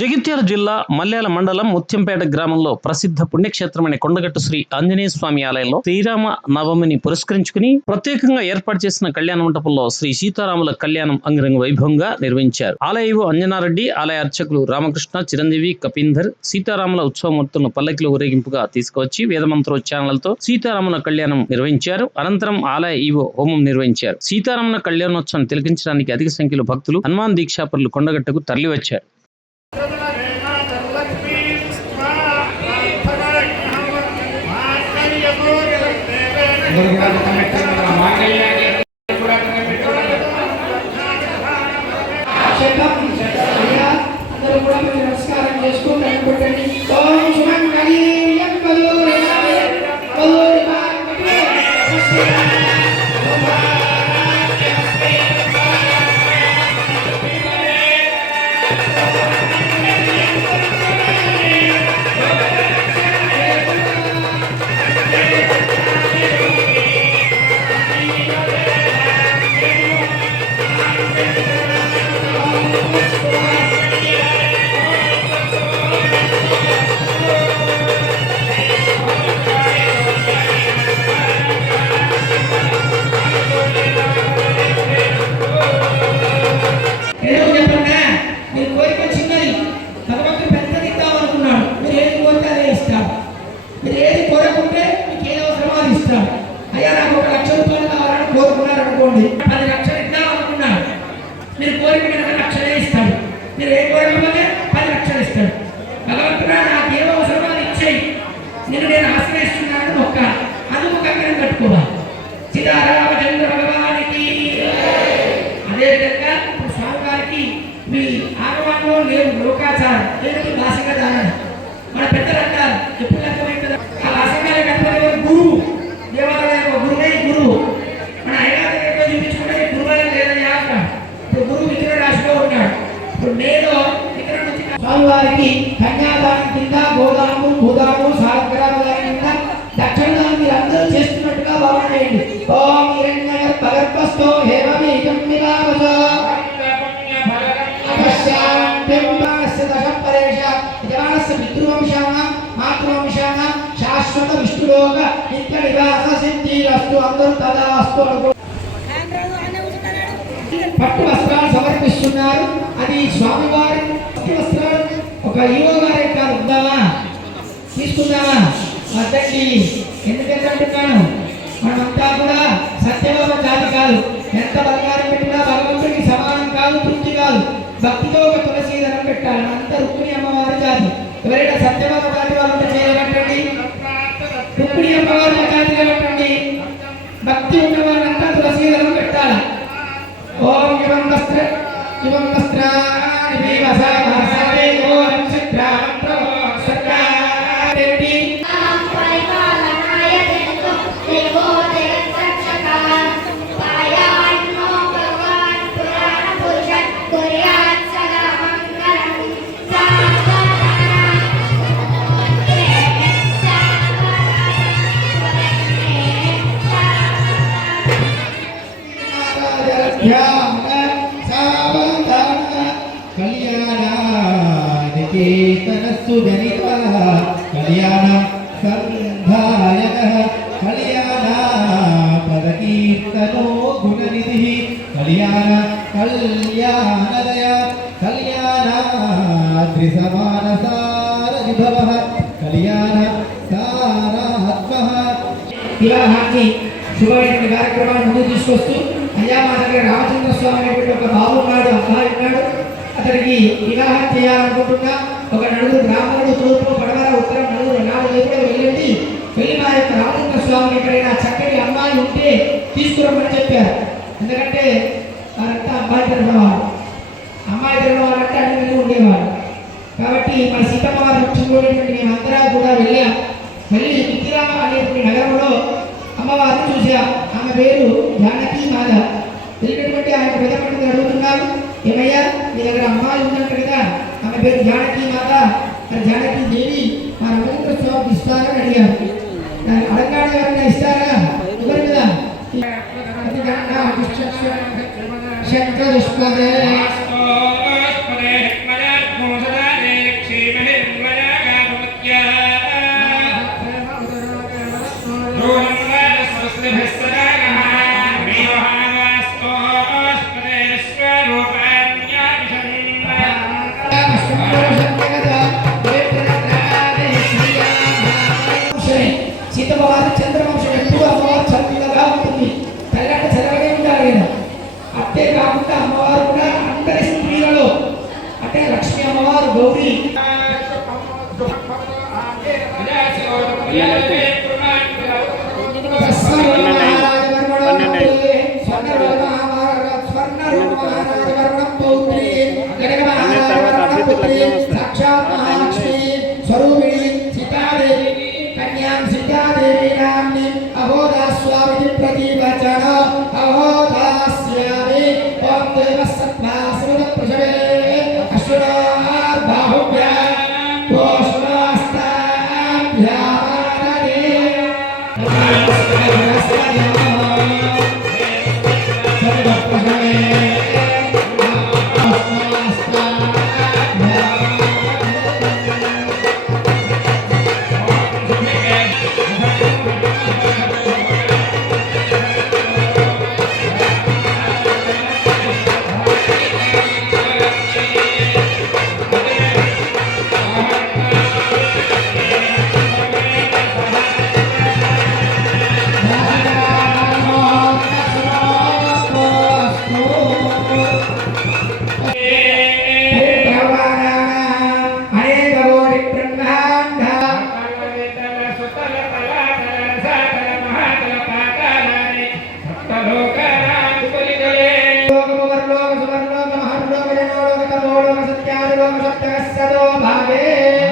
జగిత్యాల జిల్లా మల్యాల మండలం ముత్యంపేట గ్రామంలో ప్రసిద్ధ పుణ్యక్షేత్రమైన కొండగట్టు శ్రీ ఆంజనేయ స్వామి ఆలయంలో శ్రీరామ నవమిని పురస్కరించుకుని ప్రత్యేకంగా ఏర్పాటు చేసిన కళ్యాణ మండపంలో శ్రీ సీతారాముల కళ్యాణం అంగరంగ వైభవంగా నిర్వహించారు. ఆలయ అంజనారెడ్డి, ఆలయ అర్చకులు రామకృష్ణ, చిరంజీవి, కపీందర్ సీతారాముల ఉత్సవమూర్తులను పల్లకిలో ఊరేగింపుగా తీసుకువచ్చి వేదమంత్రోచ్చారణలతో సీతారాముల కళ్యాణం నిర్వహించారు. అనంతరం ఆలయ ఈవో హోమం నిర్వహించారు. సీతారాముల కళ్యాణోత్సవం తిలకించడానికి అధిక సంఖ్యలో భక్తులు హనుమాన్ దీక్షాపరులు కొండగట్టుకు తరలివచ్చారు. నమస్కారం చేసుకుంటే అయ్యా నాకు 1 లక్ష రూపాయలు కావాలని కోరుకున్నారనుకోండి, 10 లక్షలు ఇద్దామనుకున్నాను. మీరు కోరిక 1 లక్షలే ఇస్తాడు. మీరు ఏ కోరికపోతే 10 లక్షలు ఇస్తాడు. భగవంతుడా నాకు ఏమో అవసరమో అది ఇచ్చేయి, నేను ఆశ్రయిస్తున్నాను ఒక్క అందుకు కంకణం కట్టుకోవాలి. సీతారామచంద్ర భగవానికి. అదేవిధంగా ఇప్పుడు స్వామివారికి మీ ఆగమనంలో లేవు లోకాచారం, లేదంటే భాషగా దానం. మన పెద్దలు అంటారు ఎప్పుడు లెక్కమైంది ఆ భాషగా కనపడే గురువు, దేవాలయం గురువే గురువు. మన ఐరాధన చూపించుకుంటే గురువైన లేదని అంటాడు. ఇప్పుడు గురువు ఇతర రాశిలో ఉన్నాడు. ఇప్పుడు నేను ఇతర నుంచి స్వామివారికి కన్యాదానం కింద గోదాము, భూదాము, సాగ్రామదానం కింద దక్షిణదానం మీరు అందరూ చేస్తున్నట్టుగా భావన చేయండి. ఓం హిరణ్య భగర్భస్థో హేమమీజం విలావస మాతృవంశాన శాశ్వత విష్ణులోక నిత్య నివాస సిద్ధిరస్తు అందరూ తదాస్తు అనుకో. పట్టు వస్త్రాలు సమర్పిస్తున్నారు. అది స్వామివారి వస్త్రాలు. ఒక ఈవో గారి కాదు, ఉందామా తీసుకుందామా వద్దండి. ఎందుకంటే అంటున్నాను, మనమంతా కూడా సత్యభామ జాతి కాదు. ఎంత బంగారం పెట్టినా భగవంతుడికి సమానం కాదు, తృప్తి కాదు. భక్తితో ఒక తులసి ధనం పెట్టాలి. అంత రుక్మిణి అమ్మవారి జాతి. ఎవరైనా సత్యభామ జాతి వాళ్ళు చేయబట్టండి, రుక్మిణి అమ్మవారి జాతిగా పెట్టండి. భక్తి ఉన్న వాళ్ళంతా తులసి ధనం పెట్టాలి. ఓం యువం వస్త్ర యువం వస్త్రాని వివసామహసే ఓం సిద్ధామంత్రో సర్గాదేవి కళ్యాణానికేతనస్సు జనిత కళ్యాణ సంధాయక కళ్యాణ పదకీర్తనో గుణనిధి కళ్యాణ కళ్యాణదయ కళ్యాణాద్రి సమానసార విభవ కళ్యాణ సారాత్మః. వివాహాన్ని శుభమైన కార్యక్రమాన్ని ముందుకు తీసుకొస్తూ అయ్యా మా దగ్గర రామచంద్ర స్వామి అనేటువంటి ఒక బాబు ఉన్నాడు, అబ్బాయి ఉన్నాడు. అతనికి వివాహం చేయాలనుకుంటున్నా. ఒక నలుగురు బ్రాహ్మణుడు తూర్పు, పడమర, ఉత్తరం నలుగురు 4 వైపులు వెళ్ళండి. వెళ్ళి మా యొక్క రామచంద్ర స్వామిని ఎక్కడైనా చక్కటి అమ్మాయి ఉంటే తీసుకురమ్మని చెప్పారు. ఎందుకంటే వారంతా అబ్బాయి తరఫున వారు, అమ్మాయి తరఫున వారంటే అన్ని వెళ్ళి ఉండేవారు. కాబట్టి మన సీతమ్మ వారి వచ్చినటువంటి మేమందరూ కూడా వెళ్ళాం. వెళ్ళి మిథిలా అనేటువంటి నగరంలో అమ్మవారిని చూసాం. ఆమె పేరు జానకి మాత. వెళ్ళినటువంటి ఆయన పెద్ద పండితులు అడుగుతున్నారు, ఏమయ్యా మీ దగ్గర అమ్మాయి ఉందంట కదా, ఆమె పేరు జానకి మాత, మరి జానకి దేవి మా రామచంద్ర స్వామికి ఇస్తారని అడిగారు. అడగాడు ఎవరైనా ఇస్తారా? ఇవ్వరు కదా. శంకరుష్పదే గౌరీ సాక్షాత్ మహాలక్ష్మి స్వరూపిణి సీతాదేవి కన్యాం సీతాదేవి నామ్ని అహోదాస్వామి ప్రతివచన అహోదాస్యామి ఓం దేవసత్మా సుమద ప్రజవే అశ్వనార్బాహుభ్యా పోషణాస్తాభ్యామాననే భాగే